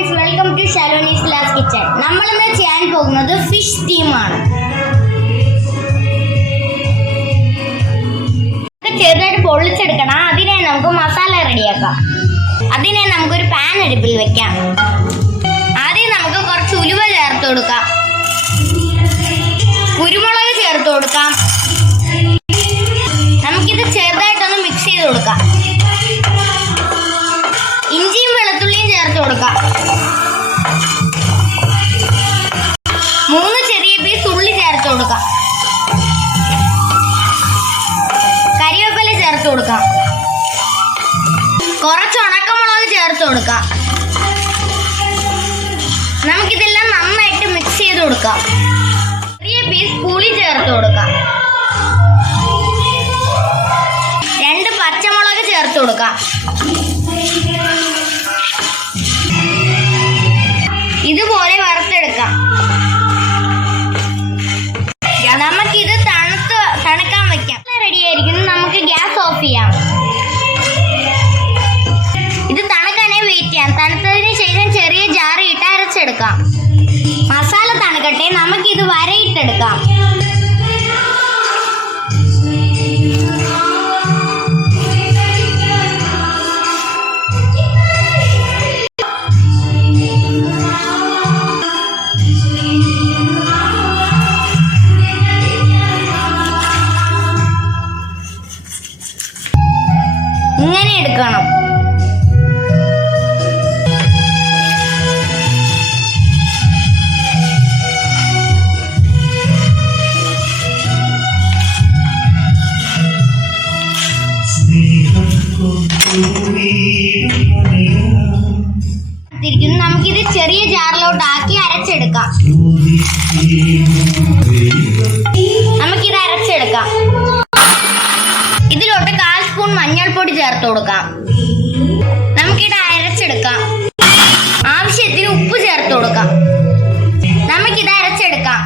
friends, welcome to Shaloni Silas kitchen. നമ്മൾ ഇന്ന് ചെയ്യാൻ പോകുന്നത് ഫിഷ് സ്റ്റീമാണ്. ചെറുതായിട്ട് പൊള്ളിച്ചെടുക്കണം. അതിനെ നമുക്ക് മസാല റെഡിയാക്കാം. അതിനെ നമുക്കൊരു പാൻ അടുപ്പിൽ വെക്കാം. ആദ്യം നമുക്ക് കുറച്ച് ഉലുവ ചേർത്ത് കൊടുക്കാം, കുരുമുളക് ചേർത്ത് കൊടുക്കാം. നമുക്കിത് ചെറുതായിട്ടൊന്ന് മിക്സ് ചെയ്ത് കൊടുക്കാം. ഇഞ്ചിയും വെളുത്തുള്ളിയും ചേർത്ത് കൊടുക്കാം. 3 ചെറിയ പീസ് ഉള്ളി ചേർത്ത് കൊടുക്കാം. കരിവേപ്പില ചേർത്ത് കൊടുക്കാം. കുറച്ച് ഉണക്കമുളക് ചേർത്ത് കൊടുക്കാം. നമുക്കിതെല്ലാം നന്നായിട്ട് മിക്സ് ചെയ്ത് കൊടുക്കാം. ചെറിയ പീസ് പുളി ചേർത്ത് കൊടുക്കാം. 2 പച്ചമുളക് ചേർത്ത് കൊടുക്കാം. ഇതുപോലെ വറുത്തെടുക്കാം. നമുക്കിത് തണുക്കാൻ വെക്കാം. റെഡി ആയിരിക്കുന്നു. നമുക്ക് ഗ്യാസ് ഓഫ് ചെയ്യാം. ഇത് തണുക്കാനേ വെയിറ്റ് ചെയ്യാം. തണുത്തതിന് ശേഷം ചെറിയ ജാറി ഇട്ട് അരച്ചെടുക്കാം. മസാല തണുക്കട്ടെ. നമുക്കിത് വരയിട്ടെടുക്കാം. ഇങ്ങനെ എടുക്കണം. നമുക്കിത് ചെറിയ ജാറിലോട്ട് ആക്കി അരച്ചെടുക്കാം. നമുക്കിത് അരച്ചെടുക്കാം. ഇതിലോട്ട് 1/4 സ്പൂൺ മഞ്ഞൾപ്പൊടി ചേർത്ത് കൊടുക്കാം. നമുക്കിത് അരച്ചെടുക്കാം. ആവശ്യത്തിന് ഉപ്പ് ചേർത്ത് കൊടുക്കാം. നമുക്കിത് അരച്ചെടുക്കാം.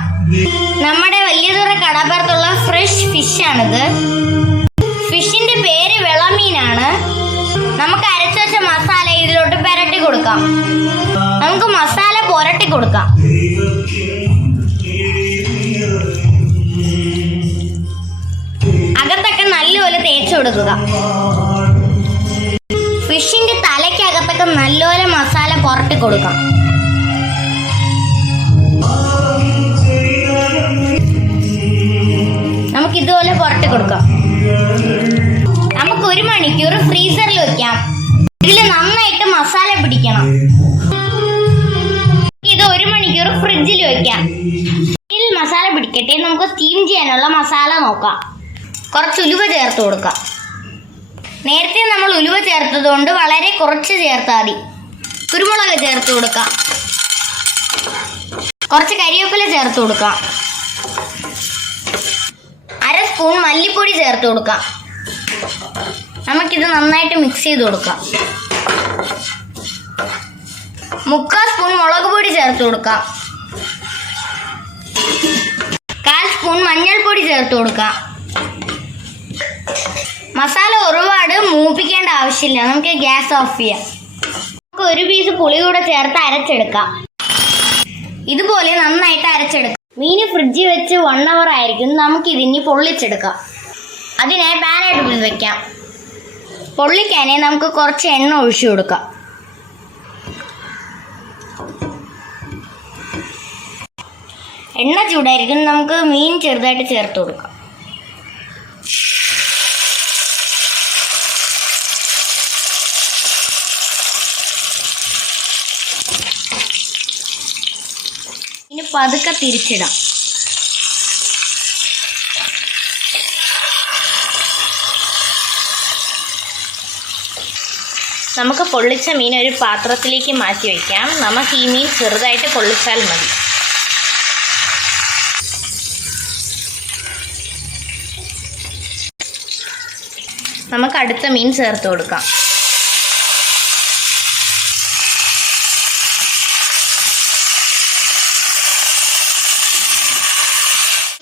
നമ്മുടെ വലിയതുറ കടപ്പുറത്തുള്ള ഫ്രഷ് ഫിഷാണിത്. ഫിഷിന്റെ പേര് വിളമീനാണ്. നമുക്ക് അരച്ചു വെച്ച മസാല ഇതിലോട്ട് പുരട്ടി കൊടുക്കാം. നമുക്ക് മസാല പുരട്ടി കൊടുക്കാം. അകത്തൊക്കെ നല്ലപോലെ തേച്ചു കൊടുക്കുക. ഫിഷിന്റെ തലയ്ക്കകത്തൊക്കെ നല്ലപോലെ മസാല പുരട്ടി കൊടുക്കാം. നമുക്ക് ഇതുപോലെ പുരട്ടി കൊടുക്കാം. നമുക്ക് 1 മണിക്കൂർ ഫ്രീസറിൽ വെക്കാം. ഇതിൽ നന്നായിട്ട് മസാല പിടിക്കണം. ഇത് 1 മണിക്കൂർ ഫ്രിഡ്ജിൽ വെക്കാം. ഇതിൽ മസാല പിടിക്കട്ടെ. നമുക്ക് സ്റ്റീം ചെയ്യാനുള്ള മസാല നോക്കാം. കുറച്ച് ഉലുവ ചേർത്ത് കൊടുക്കാം. നേരത്തെ നമ്മൾ ഉലുവ ചേർത്തത് കൊണ്ട് വളരെ കുറച്ച് ചേർത്താൽ മതി. കുരുമുളക് ചേർത്ത് കൊടുക്കാം. കുറച്ച് കരിവേപ്പില ചേർത്ത് കൊടുക്കാം. 1/2 സ്പൂൺ മല്ലിപ്പൊടി ചേർത്ത് കൊടുക്കാം. നമുക്കിത് നന്നായിട്ട് മിക്സ് ചെയ്ത് കൊടുക്കാം. 3/4 സ്പൂൺ മുളക് പൊടി ചേർത്ത് കൊടുക്കാം. 1/4 സ്പൂൺ മഞ്ഞൾപ്പൊടി ചേർത്ത് കൊടുക്കാം. മസാല ഒരുപാട് മൂപ്പിക്കേണ്ട ആവശ്യമില്ല. നമുക്ക് ഗ്യാസ് ഓഫ് ചെയ്യാം. നമുക്ക് 1 പീസ് പുളി കൂടെ ചേർത്ത് അരച്ചെടുക്കാം. ഇതുപോലെ നന്നായിട്ട് അരച്ചെടുക്കാം. മീൻ ഫ്രിഡ്ജിൽ വെച്ച് 1 അവർ ആയിരിക്കും. നമുക്കിതിനി പൊള്ളിച്ചെടുക്കാം. അതിനായി പാൻ അടുപ്പിൽ വെക്കാം. പൊള്ളിക്കാനേ നമുക്ക് കുറച്ച് എണ്ണ ഒഴിച്ചു കൊടുക്കാം. എണ്ണ ചൂടായിരിക്കും. നമുക്ക് മീൻ ചെറുതായിട്ട് ചേർത്ത് കൊടുക്കാം. ഇനി പതുക്കെ തിരിച്ചിടാം. നമുക്ക് പൊള്ളിച്ച മീൻ ഒരു പാത്രത്തിലേക്ക് മാറ്റി വയ്ക്കാം. നമുക്ക് ഈ മീൻ ചെറുതായിട്ട് പൊള്ളിച്ചാൽ മതി. നമുക്ക് അടുത്ത മീൻ ചേർത്ത് കൊടുക്കാം.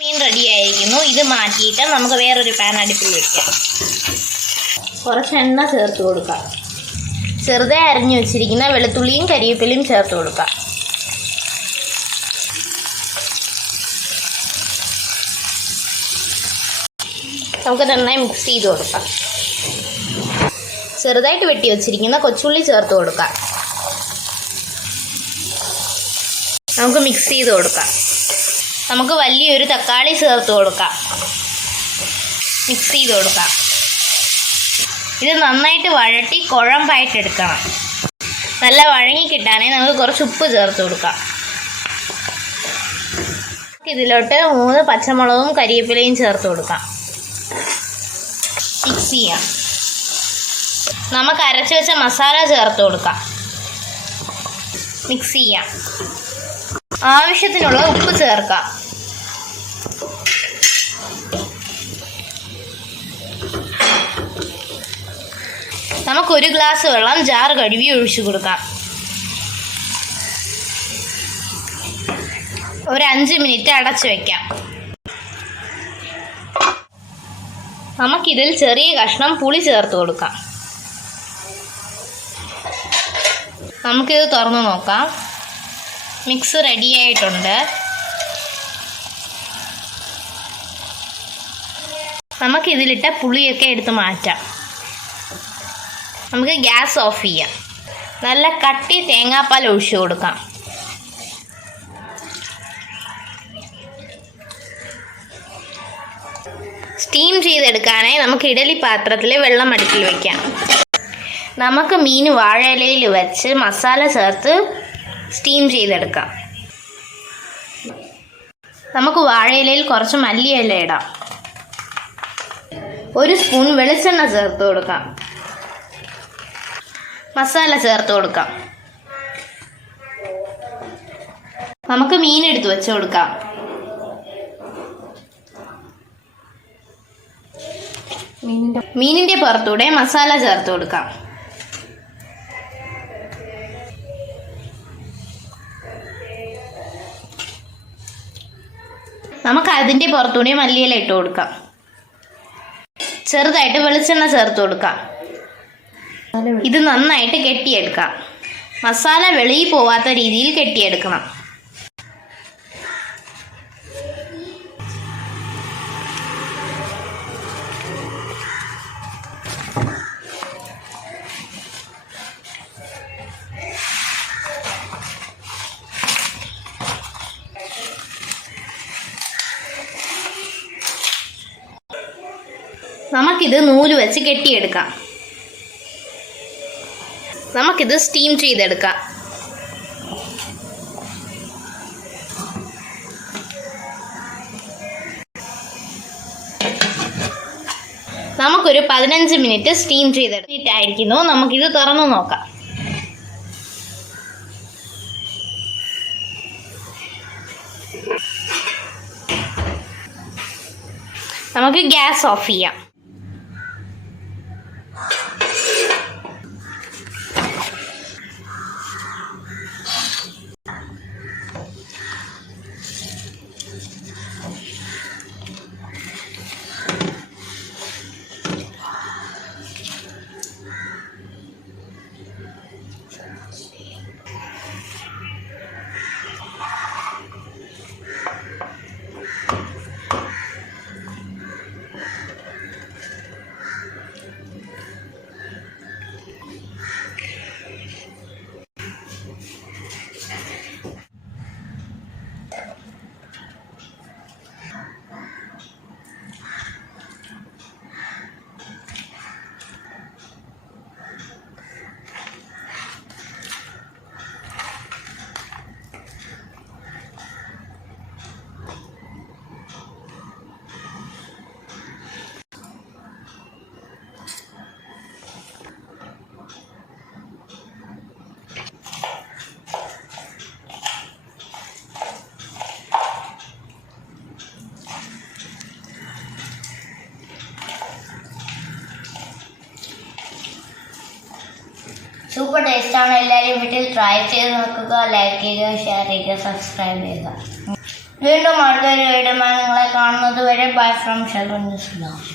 മീൻ റെഡി ആയിരിക്കുന്നു. ഇത് മാറ്റിയിട്ട് നമുക്ക് വേറൊരു പാൻ അടുപ്പിൽ വെക്കാം. കുറച്ച് എണ്ണ ചേർത്ത് കൊടുക്കാം. ചെറുതായി അരിഞ്ഞു വെച്ചിരിക്കുന്ന വെളുത്തുള്ളിയും കരിവേപ്പിലയും ചേർത്ത് കൊടുക്കാം. നമുക്ക് നന്നായി മിക്സ് ചെയ്ത് കൊടുക്കാം. ചെറുതായിട്ട് വെട്ടി വെച്ചിരിക്കുന്ന കൊച്ചുള്ളി ചേർത്ത് കൊടുക്കാം. നമുക്ക് മിക്സ് ചെയ്ത് കൊടുക്കാം. നമുക്ക് വലിയൊരു തക്കാളി ചേർത്ത് കൊടുക്കാം. മിക്സ് ചെയ്ത് കൊടുക്കാം. ഇത് നന്നായിട്ട് വഴട്ടി കുഴമ്പായിട്ടെടുക്കണം. നല്ല വഴങ്ങി കിട്ടാനായി നമുക്ക് കുറച്ച് ഉപ്പ് ചേർത്ത് കൊടുക്കാം. ഇതിലോട്ട് 3 പച്ചമുളകും കരിവേപ്പിലയും ചേർത്ത് കൊടുക്കാം. മിക്സ് ചെയ്യാം. നമുക്ക് അരച്ച് വെച്ച മസാല ചേർത്ത് കൊടുക്കാം. മിക്സ് ചെയ്യാം. ആവശ്യത്തിനുള്ള ഉപ്പ് ചേർക്കാം. നമുക്ക് 1 ഗ്ലാസ് വെള്ളം ജാർ കഴുകി ഒഴിച്ചു കൊടുക്കാം. ഒരു 5 മിനിറ്റ് അടച്ചു വയ്ക്കാം. നമുക്കിതിൽ ചെറിയ കഷ്ണം പുളി ചേർത്ത് കൊടുക്കാം. നമുക്കിത് തുറന്ന് നോക്കാം. മിക്സ് റെഡിയായിട്ടുണ്ട്. നമുക്കിതിലിട്ട പുളിയൊക്കെ എടുത്ത് മാറ്റാം. നമുക്ക് ഗ്യാസ് ഓഫ് ചെയ്യാം. നല്ല കട്ടി തേങ്ങാപ്പാൽ ഒഴിച്ചു കൊടുക്കാം. സ്റ്റീം ചെയ്തെടുക്കാനായി നമുക്ക് ഇഡലി പാത്രത്തിൽ വെള്ളം അടുപ്പിൽ വയ്ക്കാം. നമുക്ക് മീൻ വാഴയിലയിൽ വെച്ച് മസാല ചേർത്ത് സ്റ്റീം ചെയ്തെടുക്കാം. നമുക്ക് വാഴയിലയിൽ കുറച്ച് മല്ലിയില ഇടാം. 1 സ്പൂൺ വെളിച്ചെണ്ണ ചേർത്ത് കൊടുക്കാം. മസാല ചേർത്ത് കൊടുക്കാം. നമുക്ക് മീൻ എടുത്ത് വെച്ച് കൊടുക്കാം. മീനിന്റെ പുറത്തൂടെ മസാല ചേർത്ത് കൊടുക്കാം. നമുക്ക് അതിന്റെ പുറത്തൂടെ മല്ലിയില ഇട്ട് കൊടുക്കാം. ചെറുതായിട്ട് വെളിച്ചെണ്ണ ചേർത്ത് കൊടുക്കാം. ഇത് നന്നായിട്ട് കെട്ടിയെടുക്കാം. മസാല വെളിയിൽ പോവാത്ത രീതിയിൽ കെട്ടിയെടുക്കണം. നമുക്കിത് നൂല് വെച്ച് കെട്ടിയെടുക്കാം. നമുക്കിത് സ്റ്റീം ചെയ്തെടുക്കാം. നമുക്കൊരു 15 മിനിറ്റ് സ്റ്റീം ചെയ്തെടുത്തിട്ടായിരിക്കുന്നു. നമുക്കിത് തുറന്നു നോക്കാം. നമുക്ക് ഗ്യാസ് ഓഫ് ചെയ്യാം. സൂപ്പർ ടേസ്റ്റാണ്. എല്ലാവരും വീട്ടിൽ ട്രൈ ചെയ്ത് നോക്കുക. ലൈക്ക് ചെയ്യുക, ഷെയർ ചെയ്യുക, സബ്സ്ക്രൈബ് ചെയ്യുക. വീണ്ടും അടുത്തൊരു വീഡിയോ നിങ്ങളെ കാണുന്നത് വരെ ബൈ ഫ്രം ഷലോണി സിലാസ്.